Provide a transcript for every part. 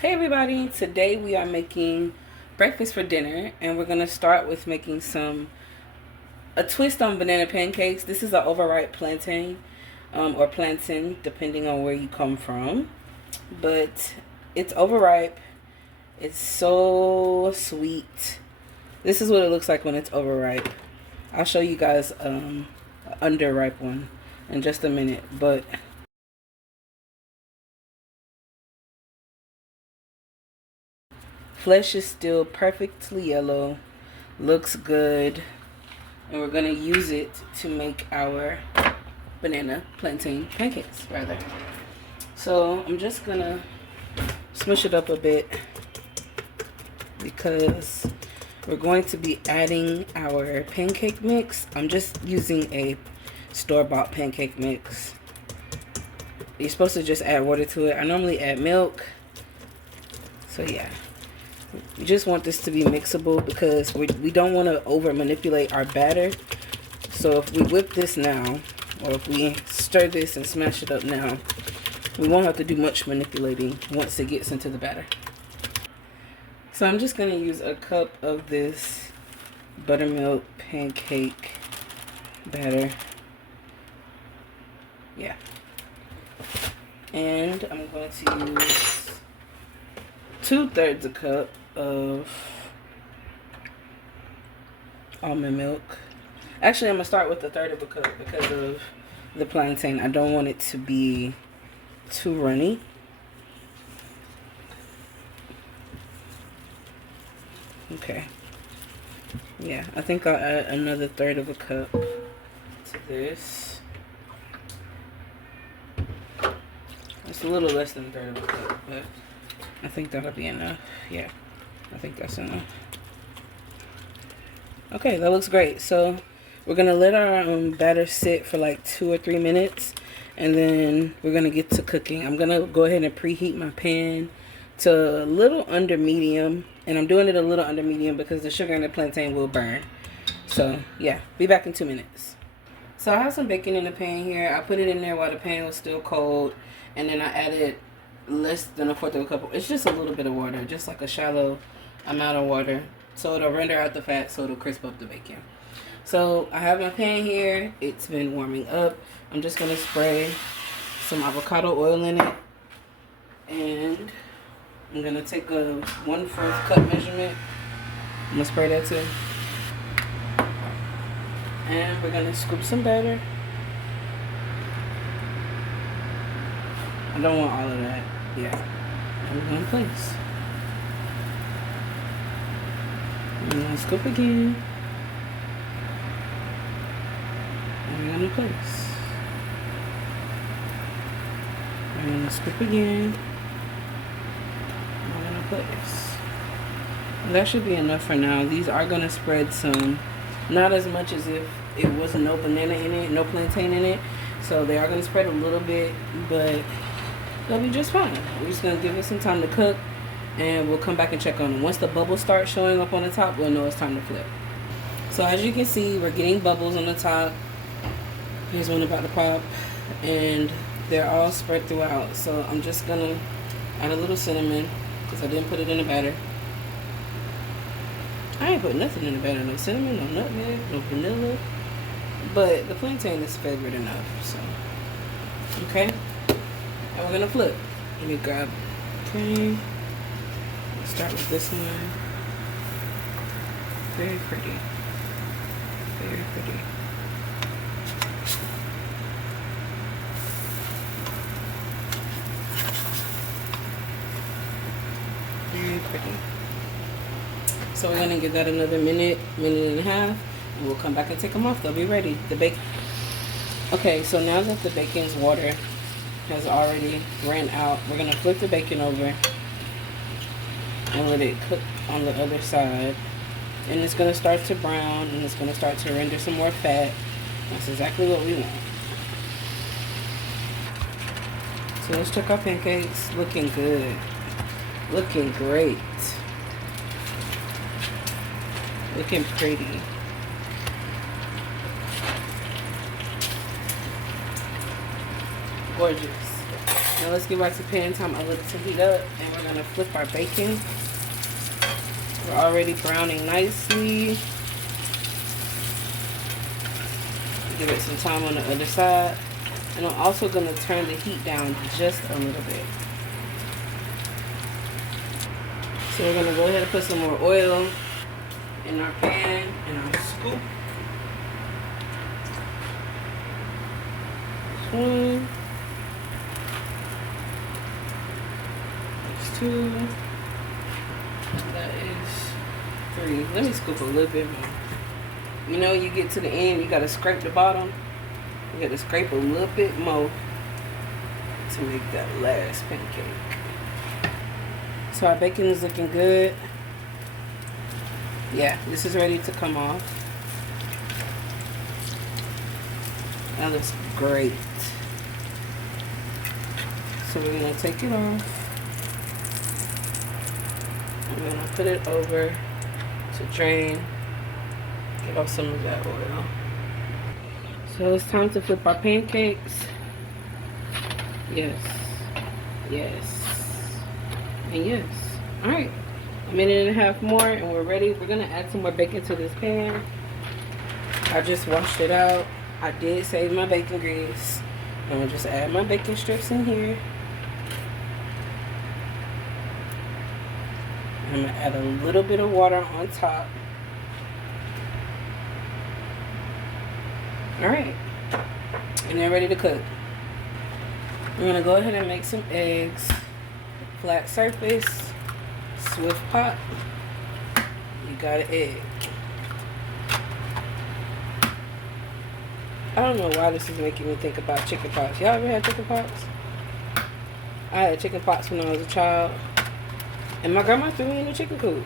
Hey everybody, today we are making breakfast for dinner and we're going to start with making a twist on banana pancakes. This is an overripe plantain or plantain depending on where you come from, but it's overripe. It's so sweet. This is what it looks like when it's overripe. I'll show you guys an underripe one in just a minute, but flesh is still perfectly yellow, looks good, and we're gonna use it to make our banana plantain pancakes rather. So I'm just gonna smush it up a bit because we're going to be adding our pancake mix. I'm just using a store-bought pancake mix. You're supposed to just add water to it. I normally add milk. So yeah, we just want this to be mixable because we don't want to over manipulate our batter. So if we whip this now, or if we stir this and smash it up now, we won't have to do much manipulating once it gets into the batter. So I'm just going to use a cup of this buttermilk pancake batter. Yeah. And I'm going to use 2/3 a cup of almond milk. Actually, I'm going to start with 1/3 of a cup because of the plantain. I don't want it to be too runny. Okay. Yeah, I think I'll add another 1/3 of a cup to this. It's a little less than 1/3 of a cup, but I think that'll be enough. Yeah, I think that's enough. Okay, that looks great. So we're gonna let our batter sit for like 2 or 3 minutes, and then we're gonna get to cooking. I'm gonna go ahead and preheat my pan to a little under medium, and I'm doing it a little under medium because the sugar and the plantain will burn. So yeah, be back in 2 minutes. So I have some bacon in the pan here. I put it in there while the pan was still cold, and then I added less than 1/4 of a cup. It's just a little bit of water, just like a shallow amount of water, so it'll render out the fat, so it'll crisp up the bacon. So I have my pan here. It's been warming up. I'm just gonna spray some avocado oil in it, and I'm gonna take a 1/4 cup measurement. I'm gonna spray that too, and we're gonna scoop some batter. I don't want all of that. Yeah, and we're gonna place. I'm gonna scoop again. And we're gonna place. I'm gonna scoop again. I'm gonna place. That should be enough for now. These are gonna spread some, not as much as if it was no banana in it, no plantain in it. So they are gonna spread a little bit, but they'll be just fine. We're just gonna give it some time to cook, and we'll come back and check on them. Once the bubbles start showing up on the top, we'll know it's time to flip. So as you can see, we're getting bubbles on the top. Here's one about to pop, and they're all spread throughout. So I'm just gonna add a little cinnamon because I didn't put it in the batter. I ain't put nothing in the batter, no cinnamon, no nutmeg, no vanilla, but the plantain is flavored enough. So okay, and we're gonna flip. Let me grab cream. Start with this one. Very pretty. Very pretty. Very pretty. So we're gonna give that another minute, minute and a half, and we'll come back and take them off. They'll be ready. The bacon. Okay, so now that the bacon's water has already ran out, we're gonna flip the bacon over and let it cook on the other side. And it's gonna start to brown, and it's gonna start to render some more fat. That's exactly what we want. So let's check our pancakes. Looking good. Looking great. Looking pretty. Gorgeous. Now let's get back to pan time. I let it to heat up, and we're gonna flip our bacon. We're already browning nicely. Give it some time on the other side. And I'm also gonna turn the heat down just a little bit. So we're gonna go ahead and put some more oil in our pan and our scoop. One. That's two. That is three. Let me scoop a little bit more. You know, you get to the end, you gotta scrape the bottom. You gotta scrape a little bit more to make that last pancake. So our bacon is looking good. Yeah, this is ready to come off. That looks great. So we're gonna take it off. I'm gonna put it over to drain. Get off some of that oil. So it's time to flip our pancakes. Yes. Yes. And yes. Alright. A minute and a half more and we're ready. We're gonna add some more bacon to this pan. I just washed it out. I did save my bacon grease. I'm gonna just add my bacon strips in here. I'm gonna add a little bit of water on top. Alright. And they're ready to cook. We're gonna go ahead and make some eggs. Flat surface, swift pop. You got an egg. I don't know why this is making me think about chicken pox. Y'all ever had chicken pox? I had chicken pox when I was a child. And my grandma threw me in the chicken coop.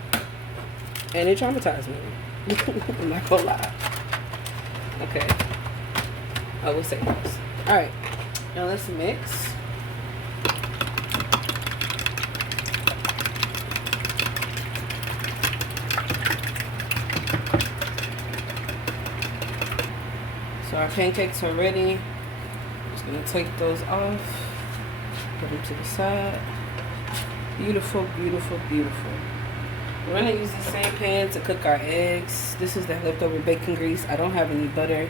And it traumatized me. I'm not gonna lie. Okay. I will say this. Alright. Now let's mix. So our pancakes are ready. I'm just gonna take those off. Put them to the side. Beautiful, beautiful, beautiful. We're gonna use the same pan to cook our eggs. This is the leftover bacon grease. I don't have any butter.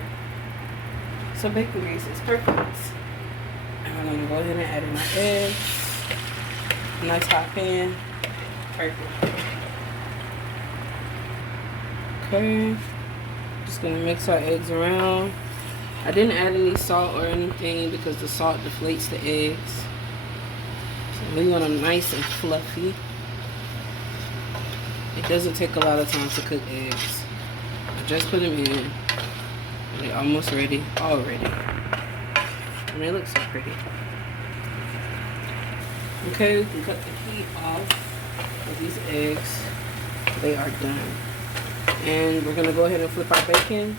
So bacon grease is perfect. And I'm gonna go ahead and add in my eggs. Nice hot pan. Perfect. Okay. Just gonna mix our eggs around. I didn't add any salt or anything because the salt deflates the eggs. So we want them nice and fluffy. It doesn't take a lot of time to cook eggs. I just put them in. They're almost ready already. And they look so pretty. Okay, we can cut the heat off of these eggs. They are done. And we're gonna go ahead and flip our bacon.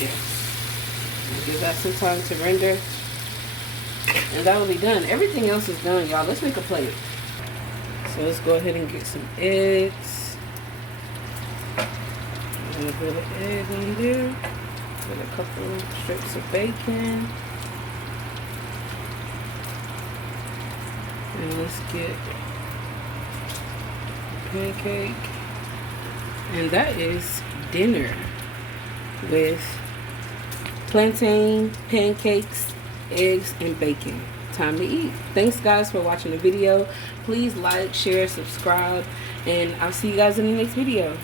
Yes. Give that some time to render. And that will be done. Everything else is done, y'all. Let's make a plate. So let's go ahead and get some eggs. I'm gonna put an egg in there. Put a couple strips of bacon. And let's get a pancake. And that is dinner with plantain, pancakes, eggs, and bacon. Time to eat. Thanks guys for watching the video. Please like, share, subscribe, and I'll see you guys in the next video.